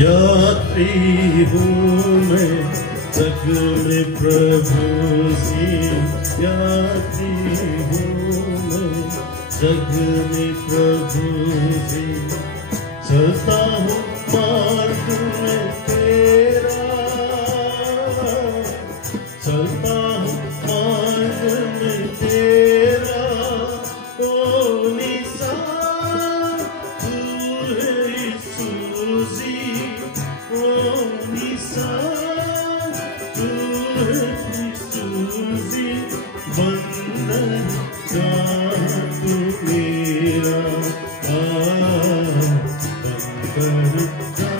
यात्री हूँ मैं जग में प्रभु जी, यात्री हूँ मैं जग में प्रभु जी, चलता हूँ मार्ग में तेरा, चलता हूँ मार्ग में तेरा, ओ निशान तू है यीशु जी, ओ निशान तू है यीशु जी, बंधन का तू मेरा, बंधन का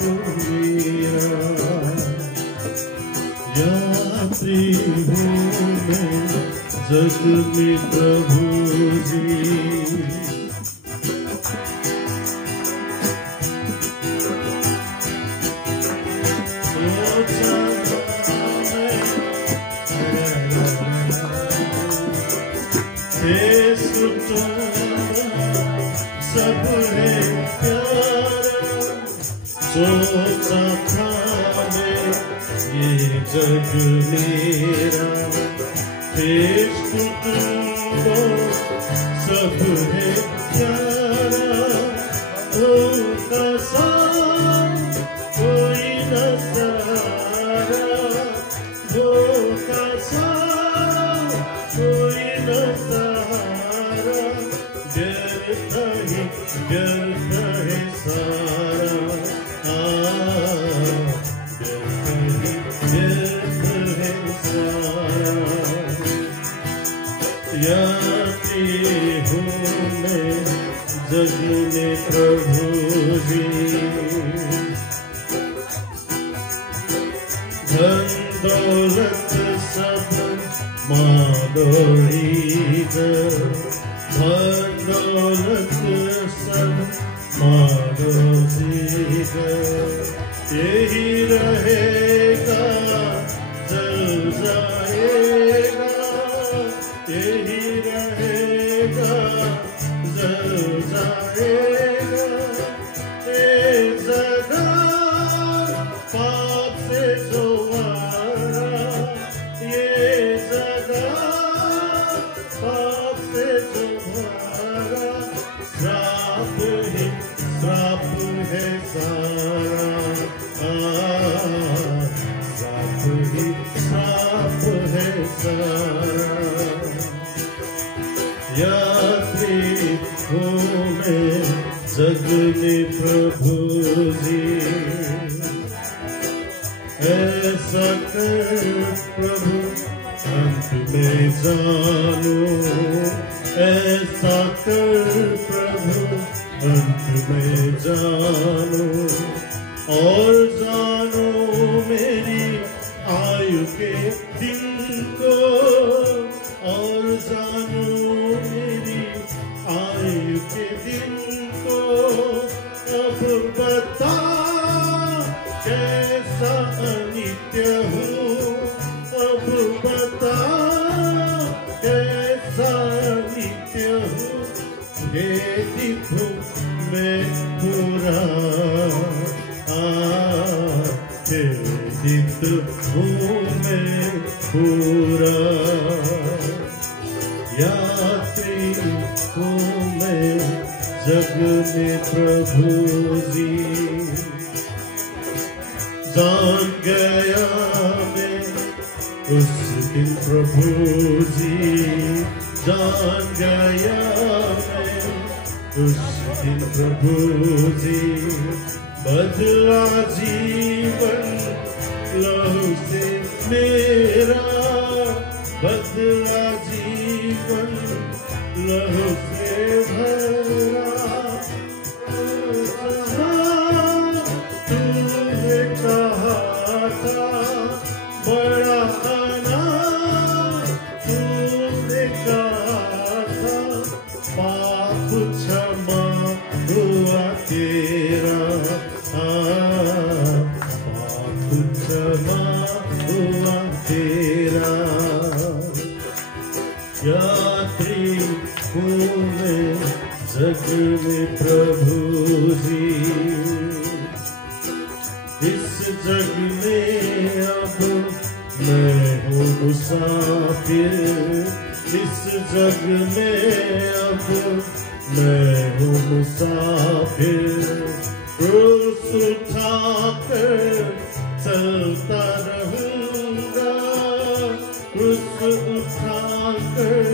तू मेरा, यात्री हूँ मैं जग में प्रभु जी। सब है प्यारा, सोचा था मैं ये जग मेरा, सब है प्यारा, धोखा सा कोई न सहारा, धोखा सा कोई न सहारा, व्यर्थ है सारा, व्यर्थ है सारा, यात्री हूँ मैं जग में प्रभु जी। धन दौलत सब मानो इधर, धन दौलत सब मानो इधर, यही रहेगा जल जाएगा, यही रहेगा जल जाएगा, ये जगह पाप से जो मारा, ये जगह पाप से जो मारा, श्राप है सारा, श्राप है सारा, यात्री हूँ मैं जग में प्रभु जी। ऐसा कर प्रभु अंत में जानो, ऐसा कर प्रभु अंत में जानो, और जानो मेरी आयु के दिन को, और जानो मेरी आयु के दिन को, अब बता कैसा अनित्य हूँ, अब बता कैसा अनित्य हूँ, खेदित हूँ मैं पूरा, खेदित हूँ मैं पूरा, यात्री हूँ मैं जग में प्रभु जी। जान गया मैं उस दिन प्रभु जी, जान गया मैं उस दिन प्रभु जी, बदला जीवन लहू से मेरा, बदला जीवन लहू से भरा, तूने कहा था बड़ा आना, तूने कहा था पाप क्षमा हुआ तेरा, पाप क्षमा हुआ तेरा, जग में अब मैं हूँ मुसाफिर, इस जग में अब मैं हूँ मुसाफिर। क्रूस उठाकर चलता रहूँगा, क्रूस उठाकर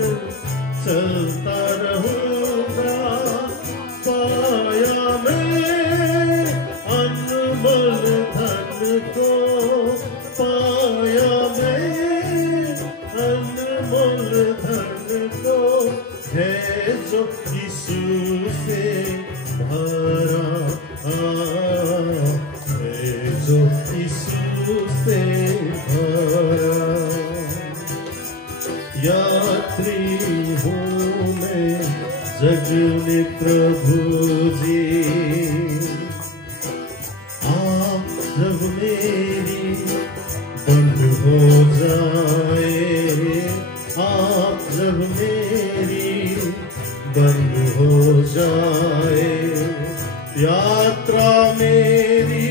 चलता रहूँगा। पाया मैं अनमोल धन को, पाया मैं अनमोल धन को, है जो यीशु से भरा, है जो यीशु से भरा। यात्री हूँ मैं जग में प्रभु जी, आप जब मेरी बंद हो जाए, आप जब मेरी बंद हो जाए, यात्रा मेरी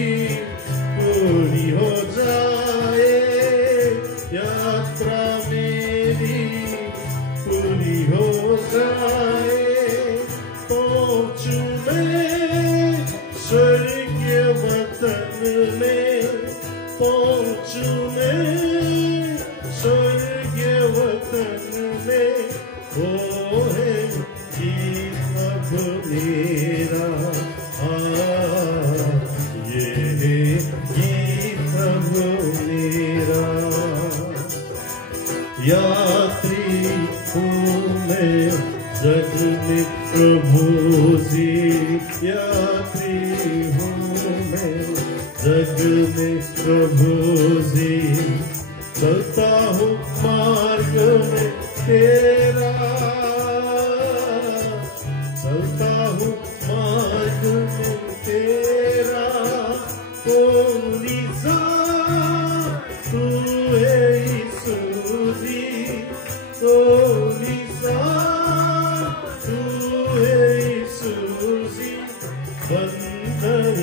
पूरी हो जाए, यात्रा मेरी पूरी हो जाए। पहुंचूं मैं स्वर्गीय वतन में, पहुंचूं मैं स्वर्गीय वतन में। वो है ये प्रभु मेरा, ये प्रभु मेरा। यात्री हूँ मैं जग में प्रभु जी, यात्री हूँ मैं जग में प्रभु जी। चलता हूँ मार्ग में तेरा, चलता हूँ मार्ग में तेरा। पूरी सा तू है यीशु जी, पूरी सा तू है यीशु जी। बंदर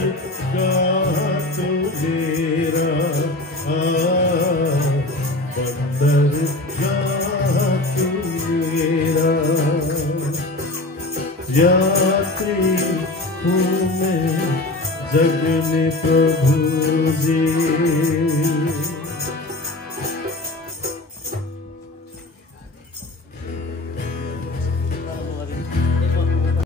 गाह तू मेरा, बंदर गाह तू मेरा। यात्री हूँ मैं जग में प्रभु जी।